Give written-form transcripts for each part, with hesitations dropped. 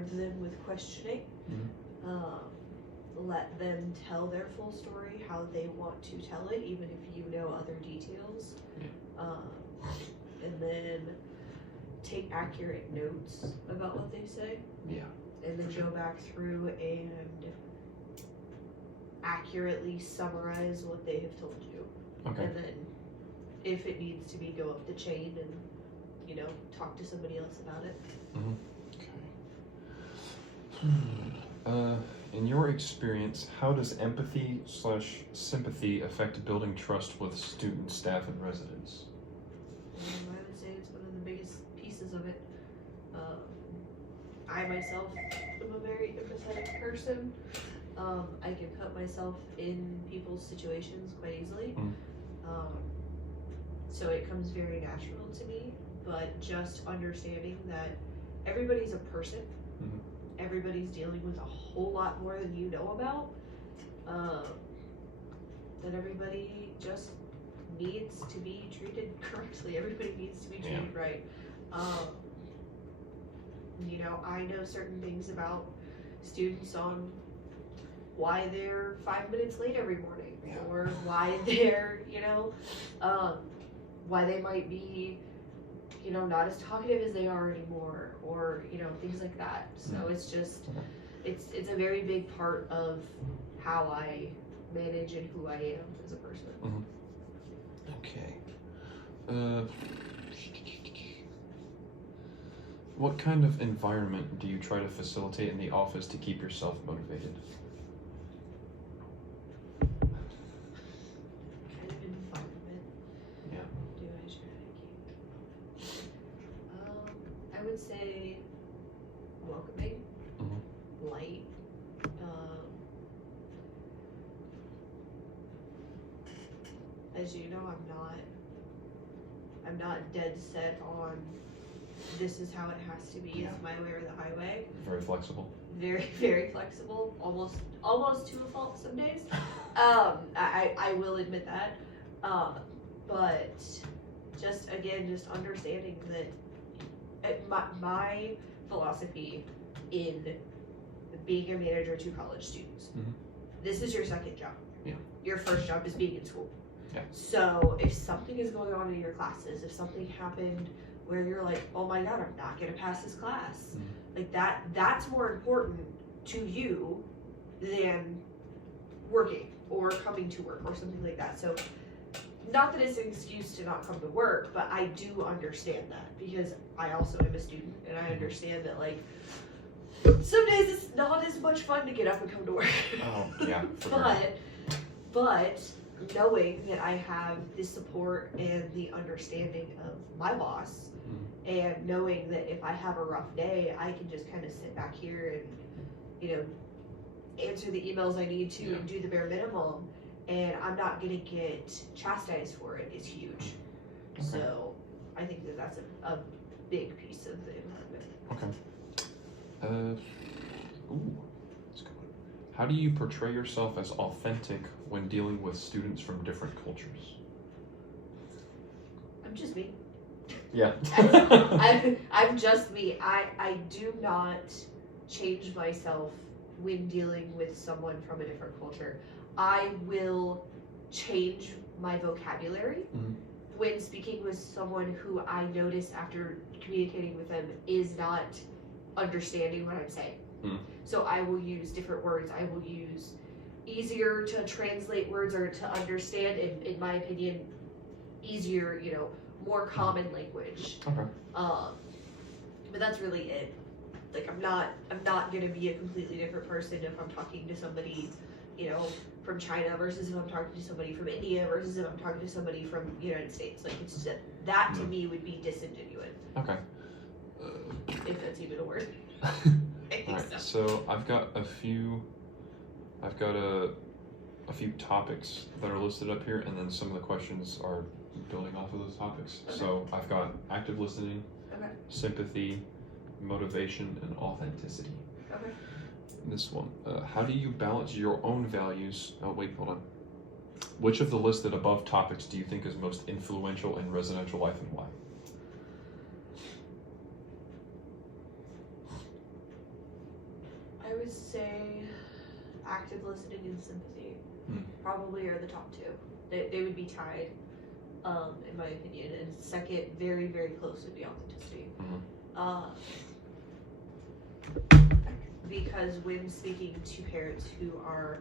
bombard them with questioning. Let them tell their full story, how they want to tell it, even if you know other details. And then take accurate notes about what they say. Yeah. And then go back through and accurately summarize what they have told you. Okay. And then, if it needs to be, go up the chain and, talk to somebody else about it. Okay. In your experience, how does empathy/sympathy affect building trust with students, staff, and residents? I would say it's one of the biggest pieces of it. I myself am a very empathetic person. I can put myself in people's situations quite easily. So it comes very natural to me, but just understanding that everybody's a person. Everybody's dealing with a whole lot more than you know about. That everybody just needs to be treated correctly. Everybody needs to be treated right. I know certain things about students on why they're 5 minutes late every morning, or why they're, why they might be, not as talkative as they are anymore, or, things like that. So it's just, it's a very big part of how I manage and who I am as a person. Okay. What kind of environment do you try to facilitate in the office to keep yourself motivated? Kind of environment. Yeah. Do I try to keep? I would say welcoming, light. As you know, I'm not dead set on this is how it has to be. It's my way or the highway. Very flexible. Very, very flexible. Almost to a fault some days. I will admit that. But just understanding that my philosophy in being a manager to college students, this is your second job. Yeah. Your first job is being in school. Yeah. So if something is going on in your classes, if something happened where you're like, oh my God, I'm not gonna pass this class, like that's more important to you than working or coming to work or something like that. So not that it's an excuse to not come to work, but I do understand that because I also am a student and I understand that like some days it's not as much fun to get up and come to work. Oh, yeah. But knowing that I have the support and the understanding of my boss, and knowing that if I have a rough day, I can just kind of sit back here and, answer the emails I need to and do the bare minimum, and I'm not gonna get chastised for it is huge. Okay. So I think that that's a big piece of the environment. Okay. Let's go. How do you portray yourself as authentic when dealing with students from different cultures? I'm just me. Yeah. I'm just me. I do not change myself when dealing with someone from a different culture. I will change my vocabulary when speaking with someone who I notice after communicating with them is not understanding what I'm saying. So I will use different words. I will use easier to translate words or to understand, in my opinion, easier, more common language. Okay. But that's really it. Like I'm not gonna be a completely different person if I'm talking to somebody, from China versus if I'm talking to somebody from India versus if I'm talking to somebody from the United States. Like it's just, that to me would be disingenuous. Okay. If that's even a word. Alright, so I've got a few topics that are listed up here, and then some of the questions are building off of those topics. Okay. So I've got active listening, sympathy, motivation, and authenticity. Okay. This one, how do you balance your own values? Oh wait, hold on. Which of the listed above topics do you think is most influential in residential life and why? I would say active listening and sympathy probably are the top two. They would be tied, in my opinion. And second, very, very close would be authenticity. Because when speaking to parents who are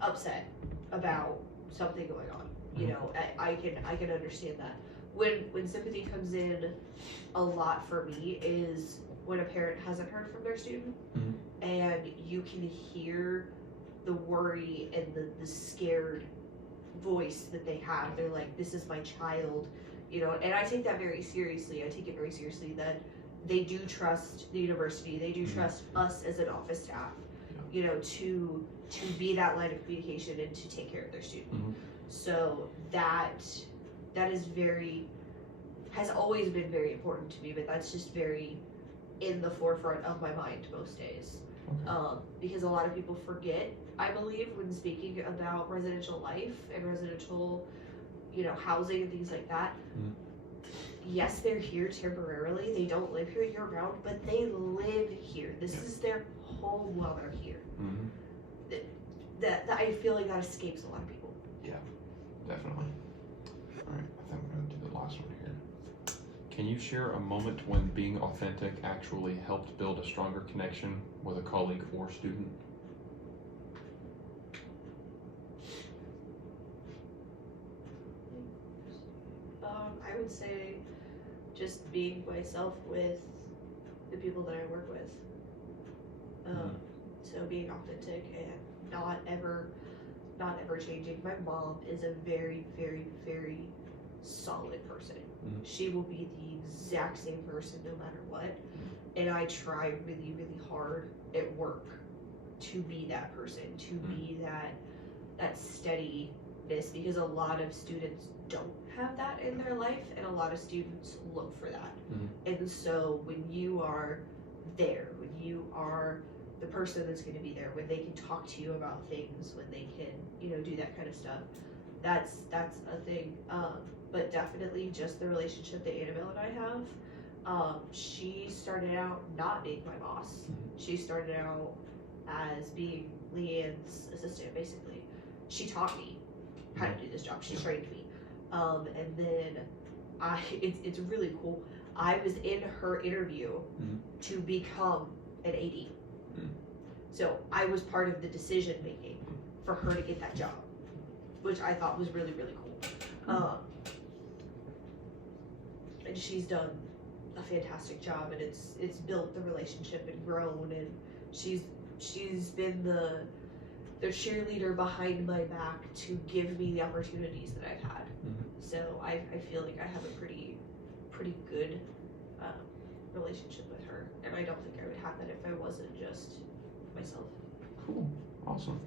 upset about something going on, you know, I can understand that. When sympathy comes in a lot for me is when a parent hasn't heard from their student, and you can hear the worry and the scared voice that they have. They're like, this is my child, you know, and I take that very seriously. I take it very seriously that they do trust the university. They do trust us as an office staff, you know, to be that line of communication and to take care of their student. So that is has always been very important to me, but that's just very in the forefront of my mind most days. Because a lot of people forget, I believe, when speaking about residential life and residential, you know, housing and things like that. Yes, they're here temporarily. They don't live here year round, but they live here. This is their home while they're here. That I feel like that escapes a lot of people. Yeah, definitely. All right, I think I'm gonna do the last one here. Can you share a moment when being authentic actually helped build a stronger connection with a colleague or student? I would say just being myself with the people that I work with. So being authentic and not ever changing. My mom is a very, very, very solid person. She will be the exact same person no matter what. And I try really, really hard at work to be that person, to be that steadiness, because a lot of students don't have that in their life, and a lot of students look for that. And so when you are there, when you are the person that's going to be there, when they can talk to you about things, when they can, you know, do that kind of stuff, that's a thing. But definitely just the relationship that Annabelle and I have. She started out not being my boss. She started out as being Leanne's assistant, basically. She taught me how to do this job. She trained me. And then it's really cool. I was in her interview to become an AD. So I was part of the decision making for her to get that job, which I thought was really, really cool. And she's done a fantastic job, and it's built the relationship and grown, and she's been the cheerleader behind my back to give me the opportunities that I've had. So I feel like I have a pretty good relationship with her, and I don't think I would have that if I wasn't just myself. Cool, awesome.